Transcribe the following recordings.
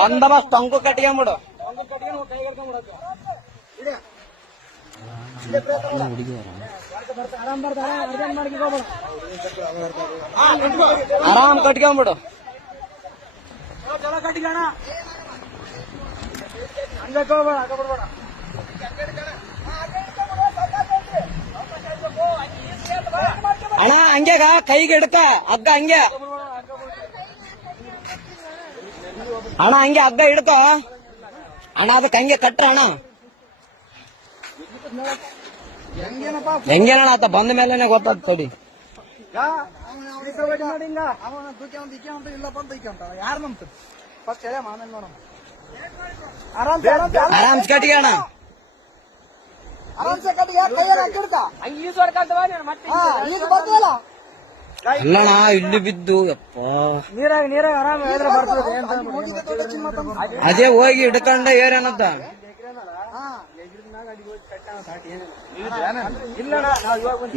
ಬಂದೋಬಸ್ತ್ ಟೊಂಕು ಕಟ್ಕೊಂಬಿಡು. ಆರಾಮ್ ಕಟ್ಕೊಂಬಿಡು. ಅಣ್ಣ ಹಂಗ್ಯಾಗ ಕೈಗೆ ಹಿಡ್ಕ ಹಗ್ಗ ಹಂಗೆ ಅಣ್ಣ, ಹಂಗೆ ಹಗ್ಗ ಹಿಡ್ಕೋ ಅಣ್ಣ. ಅದಕ್ಕೆ ಹಂಗೆ ಕಟ್ರ ಅಣ್ಣ. ಹೆಂಗೇನಣ್ಣ ಆತ ಬಂದ ಮೇಲೆನೆ ಗೊತ್ತಾಗ್ತ ತಡಿ. ಆರಾಮ್ ಕಟ್ಟಿ ಅಣ್ಣ. ಅಲ್ಲಣ್ಣ ಇಲ್ಲಿ ಬಿದ್ದು ಯಪ್ಪ ನೀರಾಗ ಆರಾಮ ಅದೇ ಹೋಗಿ ಹಿಡ್ಕೊಂಡ ಏರೇನಂತ.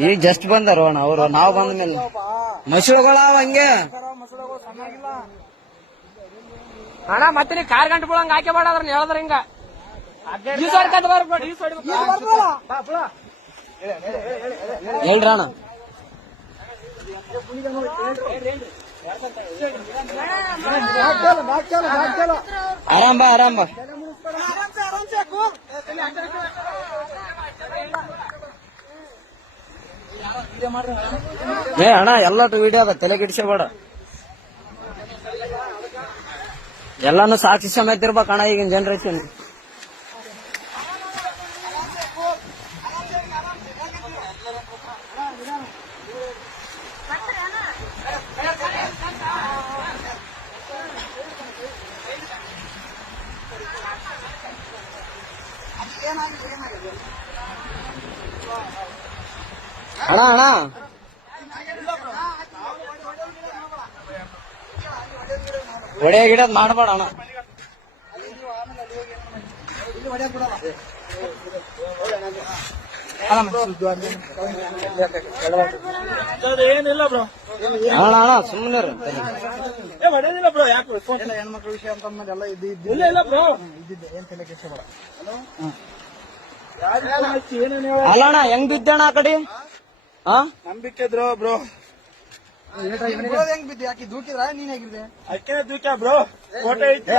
ಈಗ ಜಸ್ಟ್ ಬಂದಾರ ಅಣ್ಣ ಅವರು. ನಾವು ಬಂದ ಮೇಲೆ ಮಸೂಳಗಳಾವ ಹಂಗೆ ಅಣ್ಣ. ಮತ್ತೆ ನೀ ಕಾರ್ ಗಂಟೆ ಬಿಡಂಗ ಹಾಕಿ ಮಾಡದ್ರ ಹೇಳಿದ್ರ ಹಿಂಗ ಹೇಳ್ರಣ್ಣ. ಆರಾಮ್ ಬಾ ಆರಾಮ್ ಬಾ. ಏ ಅಣ್ಣ ಎಲ್ಲಟು ವಿಡಿಯೋ ಅದ, ತಲೆ ಗಿಡಿಸಬೇಡ. ಎಲ್ಲಾನು ಸಾಕ್ಷಿ ಸಮೇತ ಇರ್ಬೇಕಣ್ಣ ಈಗಿನ ಜನರೇಷನ್. ಅಣ್ಣ ಅಣ್ಣ ಒಡೆ ಗಿಡದ್ ಮಾಡ್ಬೇಡ ಅಣ್ಣ. ಏನಿಲ್ಲ ಬ್ರೋ, ಅಣ್ಣ ಅಣ್ಣ ಸುಮ್ಮನೆ ಹೊಡೆದಿಲ್ಲ ಬ್ರೋ. ಯಾಕೆ ಹೆಣ್ಮಕ್ಳ ವಿಷಯ ಅಂತ ಎಲ್ಲ ಇಲ್ಲ ಬ್ರೋ. ಇದ್ದಿದ್ದೆ ಏನ್ ತಲೆ ಕೆಡಿಸ್ಬೇಡ. ಅಲ್ಲ ಅಣ್ಣ ಹೆಂಗ್ ಬಿದ್ದಣ್ಣ ಆ ಕಡೆ? ನಂಬಿಕೆ ಬ್ರೋ. ಹೆಂಗ್ ಬಿದ್ದೆ? ಯಾಕೆ ದೂಕಿದ್ರ? ನೀನ್ ಹೇಗಿದ್ದೆ? ಅಕ್ಕೇ ದೂಕ್ಯ ಬ್ರೋ. ಫೋಟೋ ಐತಿ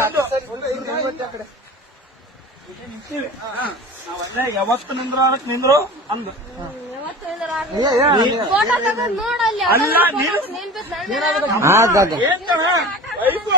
ಯಾವತ್ತು ನಿಂದ್ರು ಅಂದು